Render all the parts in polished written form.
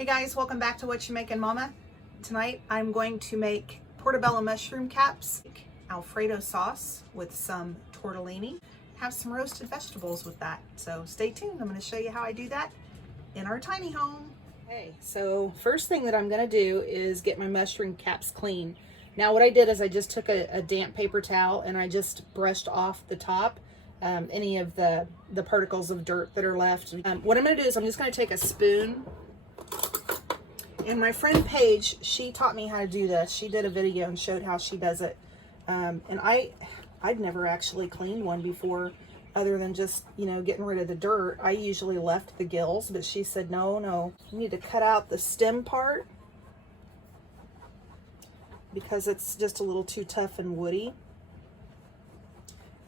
Hey guys, welcome back to Whatcha Makin, Mama. Tonight I'm going to make portobello mushroom caps, Alfredo sauce with some tortellini, have some roasted vegetables with that. So stay tuned, I'm going to show you how I do that in our tiny home. Okay, so first thing that I'm going to do is get my mushroom caps clean. Now what I did is I just took a damp paper towel and I just brushed off the top, any of the particles of dirt that are left. What I'm going to do is I'm just going to take a spoon. And my friend Paige, she taught me how to do this. She did a video and showed how she does it. And I'd never actually cleaned one before, other than just, you know, getting rid of the dirt. I usually left the gills, but she said, no, you need to cut out the stem part because it's just a little too tough and woody.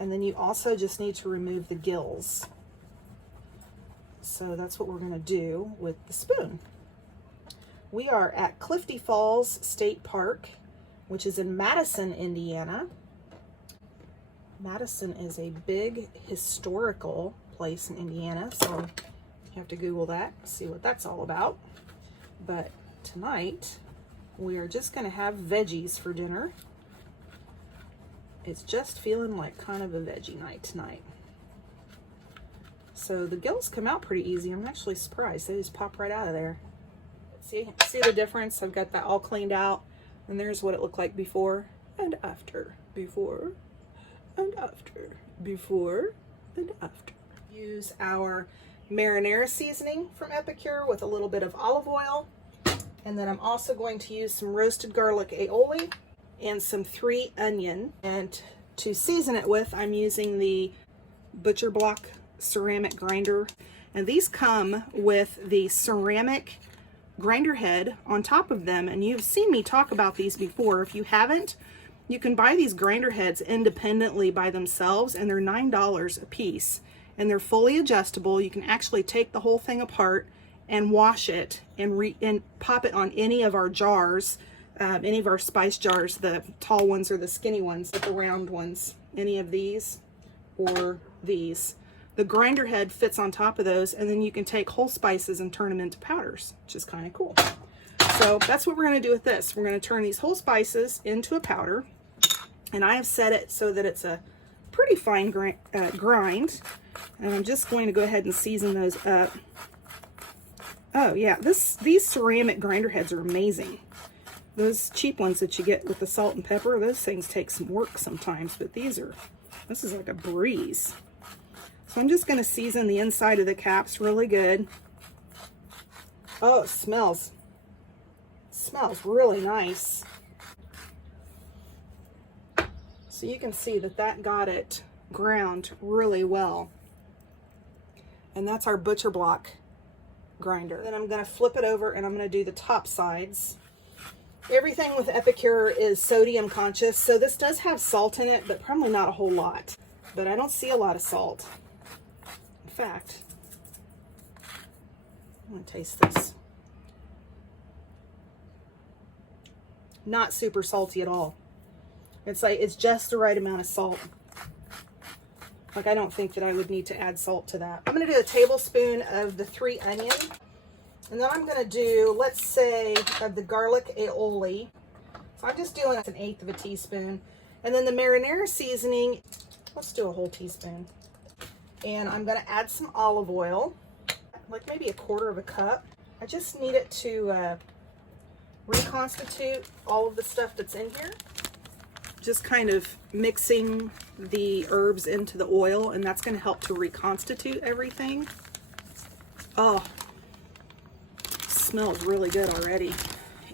And then you also just need to remove the gills. So that's what we're going to do with the spoon. We are at Clifty Falls State Park, which is in Madison, Indiana. Madison is a big historical place in Indiana, so you have to Google that, see what that's all about. But tonight, we are just going to have veggies for dinner. It's just feeling like kind of a veggie night tonight. So the gills come out pretty easy. I'm actually surprised. They just pop right out of there. See the difference? I've got that all cleaned out, and there's what it looked like before and after. Before and after. Before and after. Use our marinara seasoning from Epicure with a little bit of olive oil, and then I'm also going to use some roasted garlic aioli and some 3 onion. And to season it with, I'm using the Butcher Block ceramic grinder, and these come with the ceramic grinder head on top of them, and you've seen me talk about these before. If you haven't, you can buy these grinder heads independently by themselves, and they're $9 a piece, and they're fully adjustable. You can actually take the whole thing apart and wash it and pop it on any of our jars, any of our spice jars, the tall ones or the skinny ones, the round ones, any of these or these. The grinder head fits on top of those, and then you can take whole spices and turn them into powders, which is kind of cool. So that's what we're going to do with this. We're going to turn these whole spices into a powder, and I have set it so that it's a pretty fine grind, and I'm just going to go ahead and season those up. Oh yeah, these ceramic grinder heads are amazing. Those cheap ones that you get with the salt and pepper, those things take some work sometimes, but this is like a breeze. So I'm just going to season the inside of the caps really good. Oh, it smells really nice. So you can see that got it ground really well. And that's our Butcher Block grinder. Then I'm going to flip it over and I'm going to do the top sides. Everything with Epicure is sodium conscious, so this does have salt in it, but probably not a whole lot. But I don't see a lot of salt. In fact, I'm going to taste this. Not super salty at all. It's just the right amount of salt. Like, I don't think that I would need to add salt to that. I'm going to do a tablespoon of the 3 onion. And then I'm going to do, let's say, the garlic aioli. So I'm just doing 1/8 of a teaspoon. And then the marinara seasoning, let's do a whole teaspoon. And I'm going to add some olive oil, like maybe 1/4 of a cup. I just need it to reconstitute all of the stuff that's in here. Just kind of mixing the herbs into the oil, and that's going to help to reconstitute everything. Oh, smells really good already.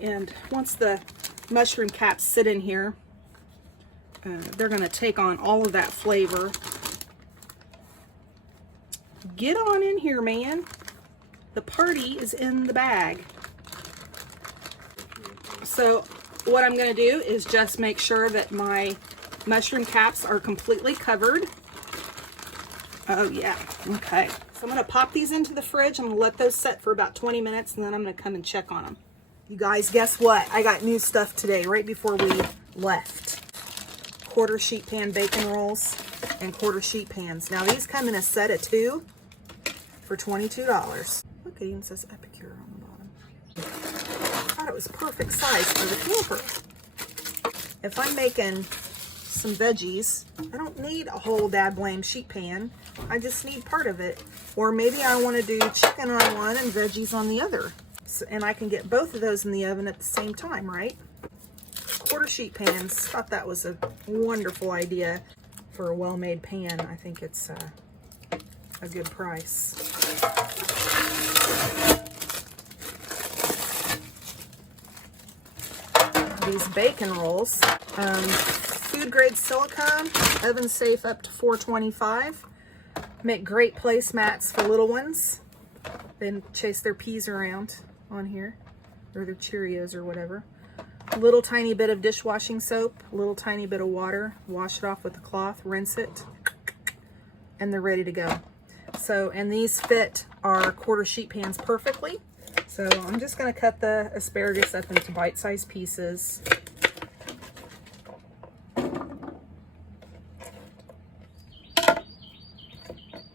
And once the mushroom caps sit in here, they're going to take on all of that flavor. Get on in here, man. The party is in the bag. So what I'm going to do is just make sure that my mushroom caps are completely covered. Oh yeah, okay. So I'm going to pop these into the fridge. I'm going to let those set for about 20 minutes, and then I'm going to come and check on them. You guys, guess what? I got new stuff today right before we left. 1/4 sheet pan bacon rolls and 1/4 sheet pans. Now these come in a set of 2 for $22. Look, it even says Epicure on the bottom. was perfect size for the camper. If I'm making some veggies, I don't need a whole dad blame sheet pan. I just need part of it. Or maybe I want to do chicken on one and veggies on the other. So, and I can get both of those in the oven at the same time, right? Quarter sheet pans. Thought that was a wonderful idea for a well-made pan. I think it's a good price. These bacon rolls, food grade silicone, oven safe up to 425. Make great placemats for little ones. Then chase their peas around on here, or their Cheerios or whatever. A little tiny bit of dishwashing soap, a little tiny bit of water, wash it off with a cloth, rinse it, and they're ready to go. So, and these fit our quarter sheet pans perfectly. So I'm just going to cut the asparagus up into bite-sized pieces. I'm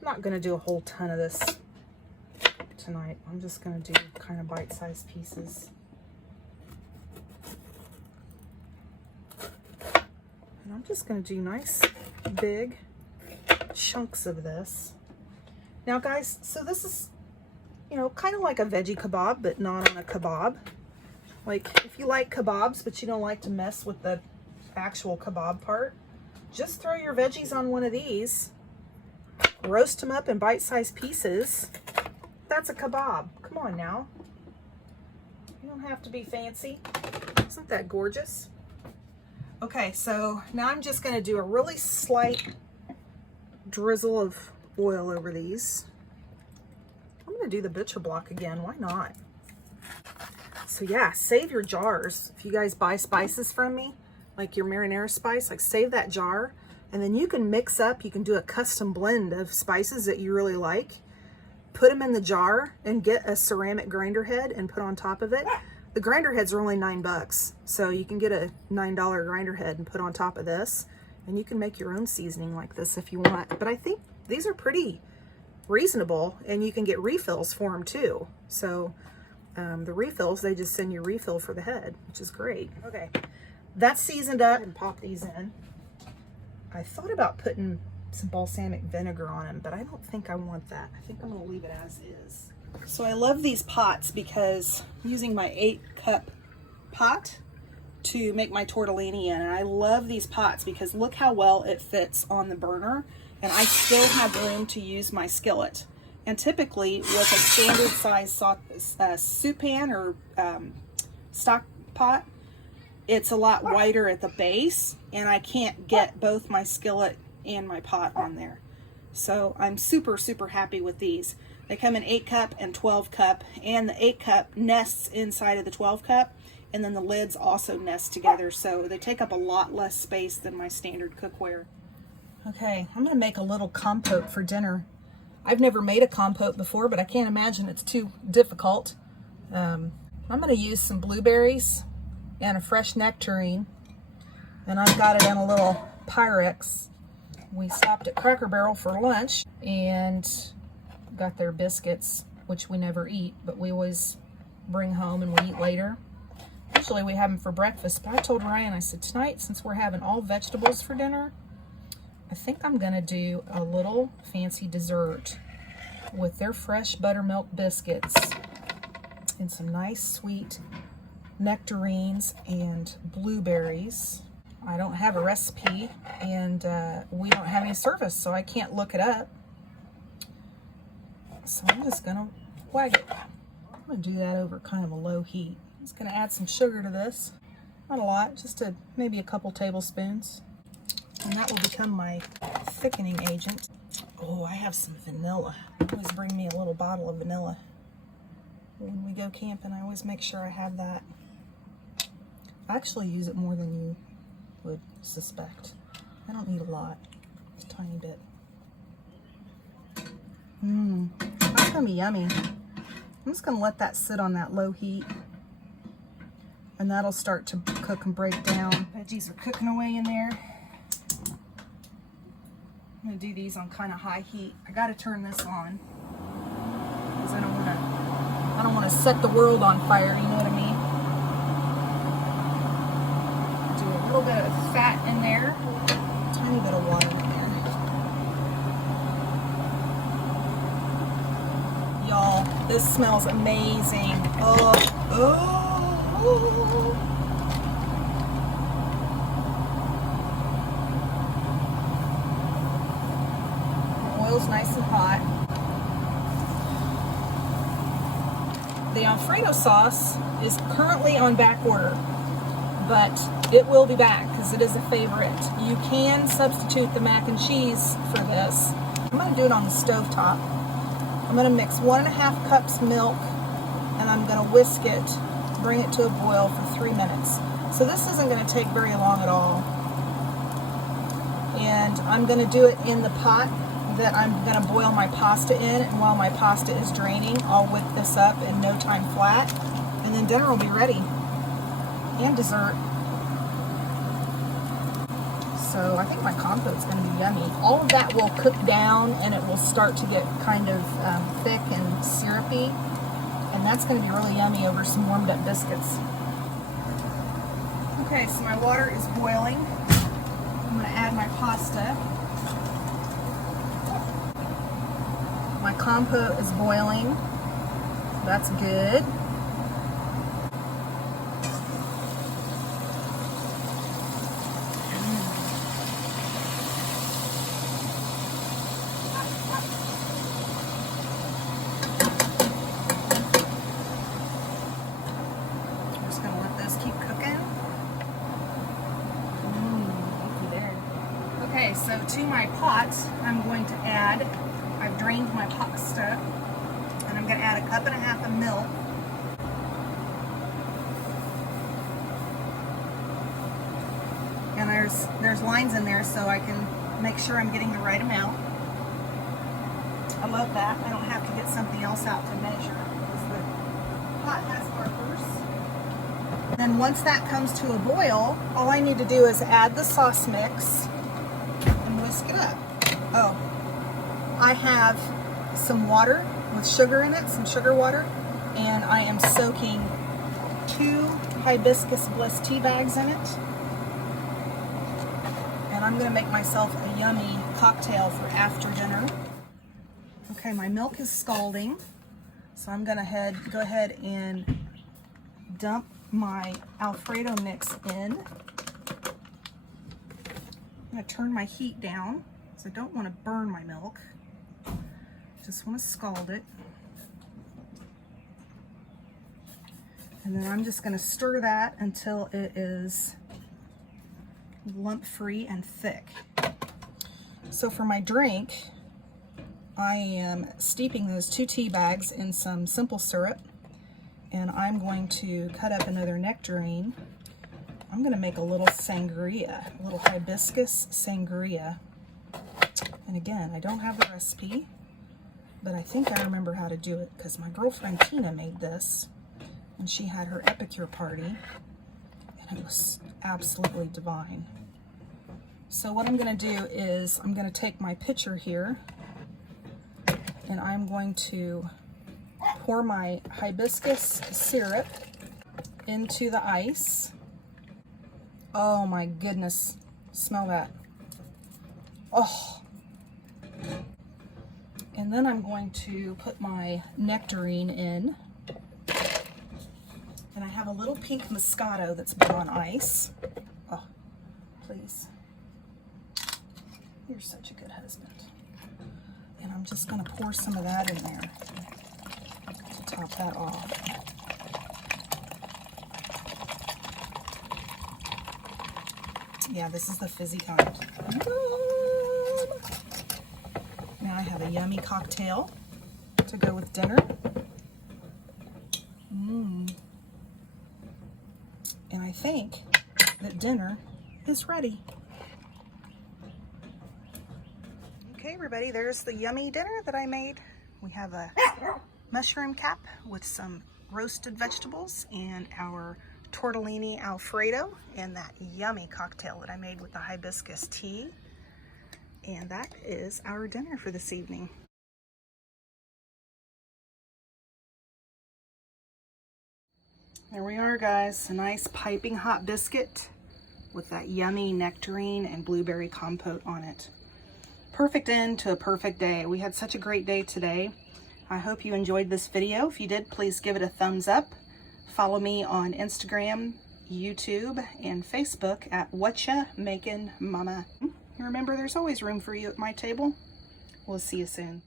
not going to do a whole ton of this tonight. I'm just going to do kind of bite-sized pieces. And I'm just going to do nice big chunks of this. Now guys, so this is, you know, kind of like a veggie kebab, but not on a kebab. Like, if you like kebabs, but you don't like to mess with the actual kebab part, just throw your veggies on one of these, roast them up in bite-sized pieces. That's a kebab. Come on now. You don't have to be fancy. Isn't that gorgeous? Okay, so now I'm just going to do a really slight drizzle of oil over these. I'm going to do the butcher block again. Why not? So yeah, save your jars. If you guys buy spices from me, like your marinara spice, like save that jar, and then you can mix up, you can do a custom blend of spices that you really like. Put them in the jar and get a ceramic grinder head and put on top of it. The grinder heads are only $9, so you can get a $9 grinder head and put on top of this, and you can make your own seasoning like this if you want. But I think these are pretty reasonable, and you can get refills for them too. So the refills, they just send you a refill for the head, which is great. Okay, that's seasoned up, and pop these in. I thought about putting some balsamic vinegar on them, but I don't think I want that. I think I'm gonna leave it as is. So I love these pots because I'm using my 8-cup pot to make my tortellini in, and I love these pots because look how well it fits on the burner, and I still have room to use my skillet. And typically with a standard size soup pan or stock pot, it's a lot wider at the base, and I can't get both my skillet and my pot on there. So I'm super, super happy with these. They come in 8-cup and 12-cup, and the 8-cup nests inside of the 12-cup, and then the lids also nest together, so they take up a lot less space than my standard cookware. Okay, I'm gonna make a little compote for dinner. I've never made a compote before, but I can't imagine it's too difficult. I'm gonna use some blueberries and a fresh nectarine, and I've got it in a little Pyrex. We stopped at Cracker Barrel for lunch and got their biscuits, which we never eat, but we always bring home and we eat later. Usually we have them for breakfast, but I told Ryan, I said, tonight, since we're having all vegetables for dinner, I think I'm gonna do a little fancy dessert with their fresh buttermilk biscuits and some nice sweet nectarines and blueberries. I don't have a recipe, and we don't have any service, so I can't look it up. So I'm just gonna wag it. I'm gonna do that over kind of a low heat. I'm just gonna add some sugar to this. Not a lot, just maybe a couple tablespoons. And that will become my thickening agent. Oh, I have some vanilla. Always bring me a little bottle of vanilla. When we go camping, I always make sure I have that. I actually use it more than you would suspect. I don't need a lot, just a tiny bit. That's gonna be yummy. I'm just gonna let that sit on that low heat, and that'll start to cook and break down. Veggies are cooking away in there. I'm gonna do these on kind of high heat. I gotta turn this on because I don't want to set the world on fire. You know what I mean? little bit of fat in there. Tiny bit of water in there. Y'all, this smells amazing. Oh. The oil's nice and hot. The Alfredo sauce is currently on back order, but it will be back because it is a favorite. You can substitute the mac and cheese for this. I'm going to do it on the stove top. I'm going to mix 1.5 cups milk, and I'm going to whisk it, bring it to a boil for 3 minutes. So this isn't going to take very long at all. And I'm going to do it in the pot that I'm going to boil my pasta in, and while my pasta is draining, I'll whip this up in no time flat, and then dinner will be ready, and dessert. So I think my compote is going to be yummy. All of that will cook down, and it will start to get kind of thick and syrupy, and that's going to be really yummy over some warmed up biscuits. Okay, so my water is boiling. I'm going to add my pasta. My compote is boiling. That's good. Okay, so to my pot, I'm going to add, I've drained my pasta, and I'm going to add 1.5 cups of milk. And there's lines in there so I can make sure I'm getting the right amount. I love that. I don't have to get something else out to measure because the pot has markers. Then once that comes to a boil, all I need to do is add the sauce mix and whisk it up. Oh, I have some water with sugar in it, some sugar water, and I am soaking 2 hibiscus bliss tea bags in it. And I'm going to make myself a yummy cocktail for after dinner. Okay, my milk is scalding, so I'm going to go ahead and dump my Alfredo mix in. I'm going to turn my heat down, so I don't want to burn my milk. Just want to scald it. And then I'm just going to stir that until it is lump-free and thick. So for my drink, I am steeping those 2 tea bags in some simple syrup, and I'm going to cut up another nectarine. I'm going to make a little sangria, a little hibiscus sangria. And again, I don't have the recipe, but I think I remember how to do it because my girlfriend Tina made this when she had her epicure party, and it was absolutely divine. So what I'm going to do is I'm going to take my pitcher here, and I'm going to pour my hibiscus syrup into the ice. Oh my goodness, smell that. Oh. And then I'm going to put my nectarine in. And I have a little pink Moscato that's been on ice. Oh, please. You're such a good husband. And I'm just going to pour some of that in there to top that off. Yeah, this is the fizzy kind. Now I have a yummy cocktail to go with dinner. And I think that dinner is ready. Okay, everybody, there's the yummy dinner that I made. We have a mushroom cap with some roasted vegetables and our tortellini Alfredo and that yummy cocktail that I made with the hibiscus tea. And that is our dinner for this evening. There we are, guys. A nice piping hot biscuit with that yummy nectarine and blueberry compote on it. Perfect end to a perfect day. We had such a great day today. I hope you enjoyed this video. If you did, please give it a thumbs up. Follow me on Instagram, YouTube, and Facebook at Whatcha Makin Mama. And remember, there's always room for you at my table. We'll see you soon.